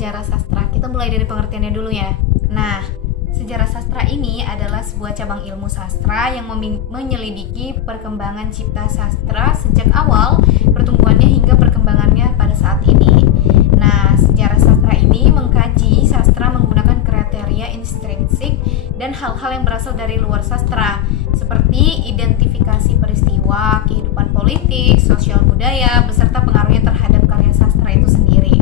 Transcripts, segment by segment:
sejarah sastra? Kita mulai dari pengertiannya dulu ya. Nah, sejarah sastra ini adalah sebuah cabang ilmu sastra yang menyelidiki perkembangan cipta sastra sejak awal pertumbuhannya hingga perkembangannya pada saat ini. Nah, sejarah sastra ini mengkaji sastra menggunakan kriteria intrinsik dan hal-hal yang berasal dari luar sastra, seperti identifikasi peristiwa, kehidupan politik, sosial budaya, beserta pengaruhnya terhadap karya sastra itu sendiri.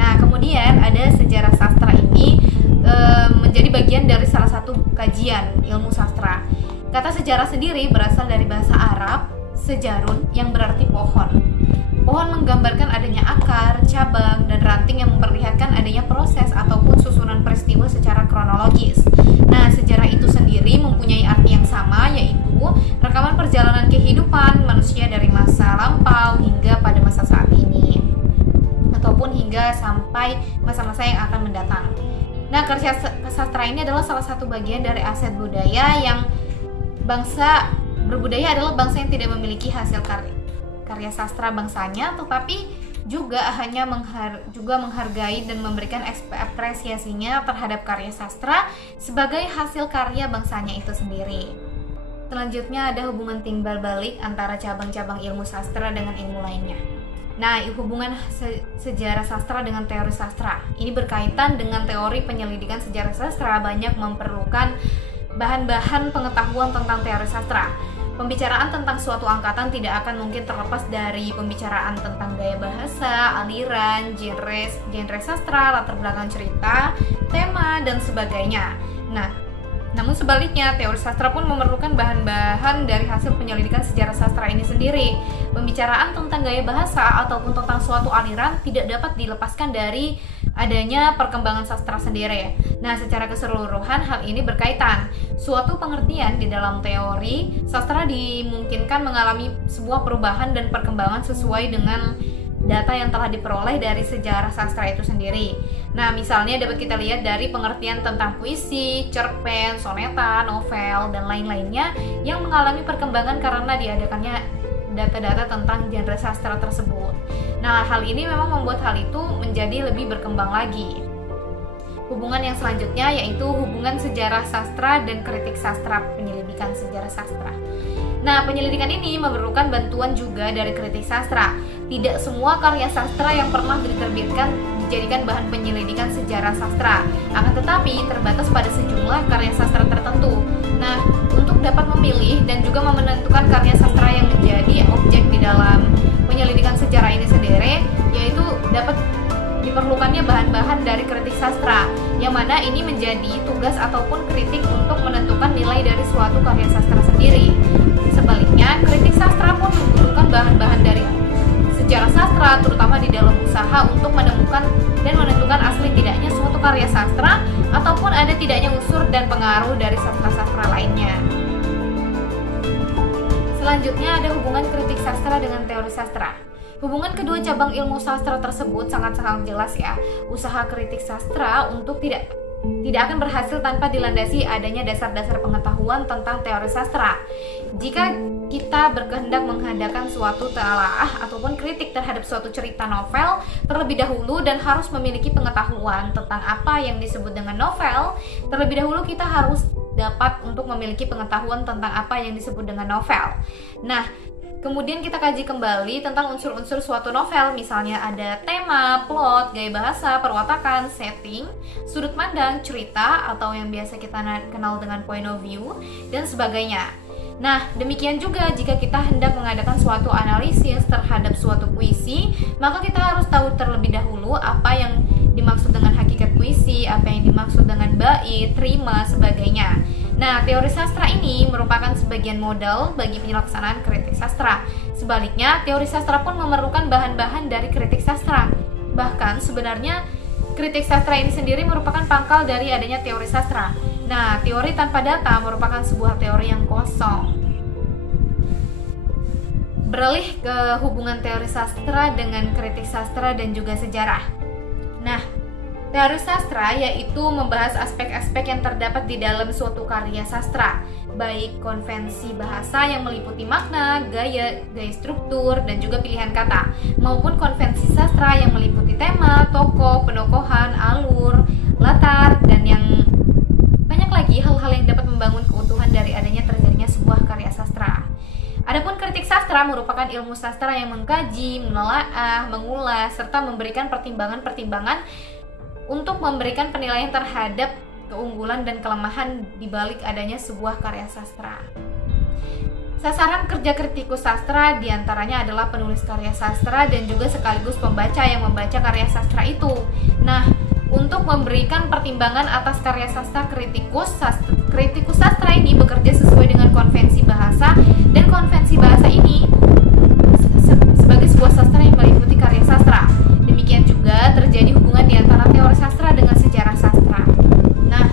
Nah, kemudian ada sejarah sastra ini menjadi bagian dari salah satu kajian ilmu sastra. Kata sejarah sendiri berasal dari bahasa Arab, sejarun, yang berarti pohon. Pohon menggambarkan adanya akar, cabang, dan ranting yang memperlihatkan adanya proses ataupun susunan peristiwa secara kronologis. Nah, sejarah itu sendiri mempunyai arti yang sama, yaitu rekaman perjalanan kehidupan manusia dari masa lampau hingga pada masa saat ini, ataupun hingga sampai masa-masa yang akan mendatang. Nah, karya sastra ini adalah salah satu bagian dari aset budaya yang bangsa berbudaya adalah bangsa yang tidak memiliki hasil karya sastra bangsanya, tetapi juga hanya menghargai dan memberikan apresiasinya terhadap karya sastra sebagai hasil karya bangsanya itu sendiri. Selanjutnya ada hubungan timbal balik antara cabang-cabang ilmu sastra dengan ilmu lainnya. Nah, hubungan sejarah sastra dengan teori sastra ini berkaitan dengan teori penyelidikan sejarah sastra banyak memerlukan bahan-bahan pengetahuan tentang teori sastra. Pembicaraan tentang suatu angkatan tidak akan mungkin terlepas dari pembicaraan tentang gaya bahasa, aliran, genre sastra, latar belakang cerita, tema, dan sebagainya. Nah, namun sebaliknya, teori sastra pun memerlukan bahan-bahan dari hasil penyelidikan sejarah sastra ini sendiri. Pembicaraan tentang gaya bahasa ataupun tentang suatu aliran tidak dapat dilepaskan dari adanya perkembangan sastra sendiri. Nah, secara keseluruhan hal ini berkaitan. Suatu pengertian di dalam teori sastra dimungkinkan mengalami sebuah perubahan dan perkembangan sesuai dengan data yang telah diperoleh dari sejarah sastra itu sendiri. Nah, misalnya dapat kita lihat dari pengertian tentang puisi, cerpen, soneta, novel, dan lain-lainnya yang mengalami perkembangan karena diadakannya data-data tentang genre sastra tersebut. Nah, hal ini memang membuat hal itu menjadi lebih berkembang lagi. Hubungan yang selanjutnya yaitu hubungan sejarah sastra dan kritik sastra, penyelidikan sejarah sastra. Nah, penyelidikan ini memerlukan bantuan juga dari kritik sastra. Tidak semua karya sastra yang pernah diterbitkan dijadikan bahan penyelidikan sejarah sastra, akan tetapi terbatas pada sejumlah karya sastra tertentu. Nah, untuk dapat memilih dan juga menentukan karya sastra yang menjadi objek di dalam penyelidikan sejarah ini sendiri, yaitu dapat diperlukannya bahan-bahan dari kritik sastra, yang mana ini menjadi tugas ataupun kritik untuk menentukan nilai dari suatu karya sastra sendiri. Sebaliknya, kritik sastra pun membutuhkan bahan-bahan dari sejarah sastra, terutama di dalam usaha untuk menemukan dan menentukan asli tidaknya suatu karya sastra ataupun ada tidaknya unsur dan pengaruh dari sastra-sastra lainnya. Selanjutnya ada hubungan kritik sastra dengan teori sastra. Hubungan kedua cabang ilmu sastra tersebut sangat-sangat jelas ya. Usaha kritik sastra untuk tidak akan berhasil tanpa dilandasi adanya dasar-dasar pengetahuan tentang teori sastra. Jika kita berkehendak mengadakan suatu telaah ataupun kritik terhadap suatu cerita novel terlebih dahulu dan harus memiliki pengetahuan tentang apa yang disebut dengan novel, terlebih dahulu kita harus dapat untuk memiliki pengetahuan tentang apa yang disebut dengan novel. Nah, kemudian kita kaji kembali tentang unsur-unsur suatu novel, misalnya ada tema, plot, gaya bahasa, perwatakan, setting, sudut pandang, cerita, atau yang biasa kita kenal dengan point of view, dan sebagainya. Nah, demikian juga jika kita hendak mengadakan suatu analisis terhadap suatu puisi, maka kita harus tahu terlebih dahulu apa yang dimaksud dengan hakikat puisi, apa yang dimaksud dengan bait, rima, sebagainya. Nah, teori sastra ini merupakan sebagian modal bagi pelaksanaan kritik sastra. Sebaliknya, teori sastra pun memerlukan bahan-bahan dari kritik sastra. Bahkan, sebenarnya kritik sastra ini sendiri merupakan pangkal dari adanya teori sastra. Nah, teori tanpa data merupakan sebuah teori yang kosong. Beralih ke hubungan teori sastra dengan kritik sastra dan juga sejarah. Nah, Teori sastra yaitu membahas aspek-aspek yang terdapat di dalam suatu karya sastra, baik konvensi bahasa yang meliputi makna, gaya struktur, dan juga pilihan kata, maupun konvensi sastra yang meliputi tema, tokoh, penokohan, alur, latar, dan yang banyak lagi hal-hal yang dapat membangun keutuhan dari adanya terjadinya sebuah karya sastra. Adapun kritik sastra merupakan ilmu sastra yang mengkaji, menelaah, mengulas, serta memberikan pertimbangan-pertimbangan untuk memberikan penilaian terhadap keunggulan dan kelemahan di balik adanya sebuah karya sastra. Sasaran kerja kritikus sastra diantaranya adalah penulis karya sastra dan juga sekaligus pembaca yang membaca karya sastra itu. Nah, untuk memberikan pertimbangan atas karya sastra kritikus sastra ini bekerja sesuai dengan konvensi bahasa, dan konvensi bahasa ini sebagai sebuah sastra yang meliputi karya sastra. Demikian juga terjadi hubungan di antara teori sastra dengan sejarah sastra. Nah,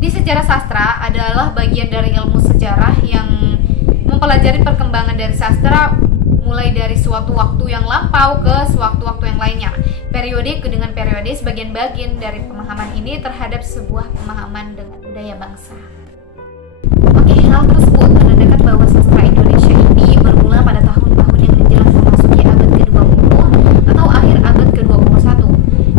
di sejarah sastra adalah bagian dari ilmu sejarah yang mempelajari perkembangan dari sastra mulai dari suatu waktu yang lampau ke suatu waktu yang lainnya. Periode dengan periode sebagian bagian dari pemahaman ini terhadap sebuah pemahaman dengan budaya bangsa. Oke, hal tersebut menandakan bahwa sastra Indonesia ini bermula pada tahun-tahun yang menjelang memasuki abad ke-20 atau akhir abad ke-21.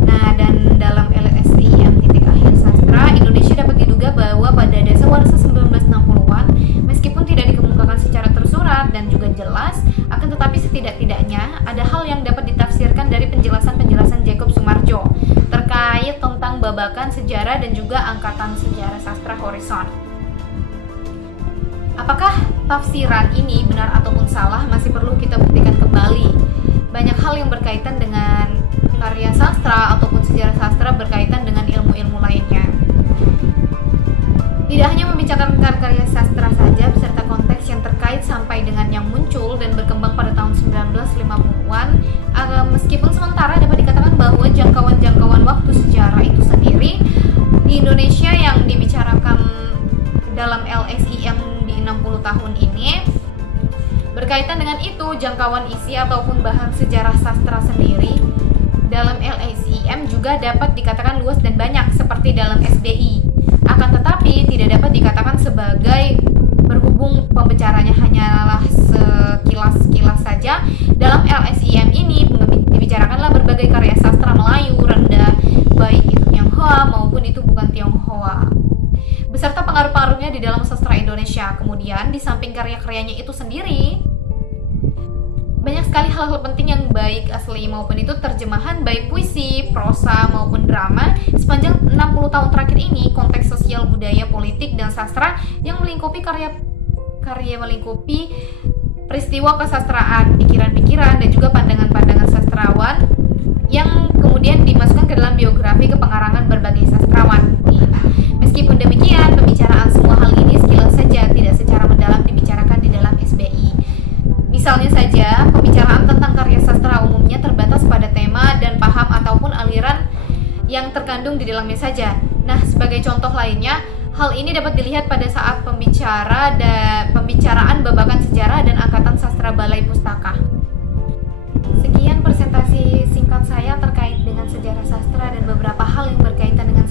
Nah, dan dalam LSIM titik akhir sastra Indonesia dapat diduga bahwa pada dasawarsa 1960-an, meskipun tidak dikemukakan secara tersurat dan juga jelas, akan tetapi setidak-tidaknya ada hal yang dapat ditafsirkan dari penjelasan-penjelasan Jacob Sumarjo terkait tentang babakan sejarah dan juga angkatan sejarah sastra Horizon. Apakah tafsiran ini benar ataupun salah masih perlu kita buktikan kembali. Banyak hal yang berkaitan dengan karya sastra ataupun sejarah sastra berkaitan dengan ilmu-ilmu lainnya. Tidak hanya membicarakan karya sastra saja beserta konteks yang terkait sampai dengan yang muncul dan berkembang pada tahun 1950-an, meskipun sementara dapat dikatakan bahwa jangkauan-jangkauan waktu sejarah itu sendiri di Indonesia yang dibicarakan dalam LSIM di 60 tahun ini berkaitan dengan itu, jangkauan isi ataupun bahan sejarah sastra sendiri dalam LSIM juga dapat dikatakan luas dan banyak seperti dalam SBI. Akan tetapi tidak dapat dikatakan sebagai berhubung pembicaranya hanyalah sekilas-kilas saja. Dalam LSIM ini dibicarakanlah berbagai karya sastra Melayu, rendah, baik itu Tionghoa maupun itu bukan Tionghoa, beserta pengaruh-pengaruhnya di dalam sastra Indonesia. Kemudian di samping karya-karyanya itu sendiri, banyak sekali hal-hal penting yang baik asli maupun itu terjemahan baik puisi, prosa maupun drama sepanjang 60 tahun terakhir ini, konteks sosial, budaya, politik, dan sastra yang melingkupi karya melingkupi peristiwa kesastraan, pikiran-pikiran, dan juga pandangan-pandangan sastrawan yang kemudian dimasukkan ke dalam biografi kepengarangan berbagai sastrawan. Meskipun demikian, pembicaraan semua hal ini sekilas saja, tidak secara mendalam dibicarakan di dalam SBI. Misalnya saja, pembicaraan tentang karya sastra umumnya terbatas pada tema dan paham ataupun aliran yang terkandung di dalamnya saja. Nah, sebagai contoh lainnya, hal ini dapat dilihat pada saat pembicaraan babakan sejarah dan angkatan sastra Balai Pustaka. Sekian presentasi singkat saya terkait dengan sejarah sastra dan beberapa hal yang berkaitan dengan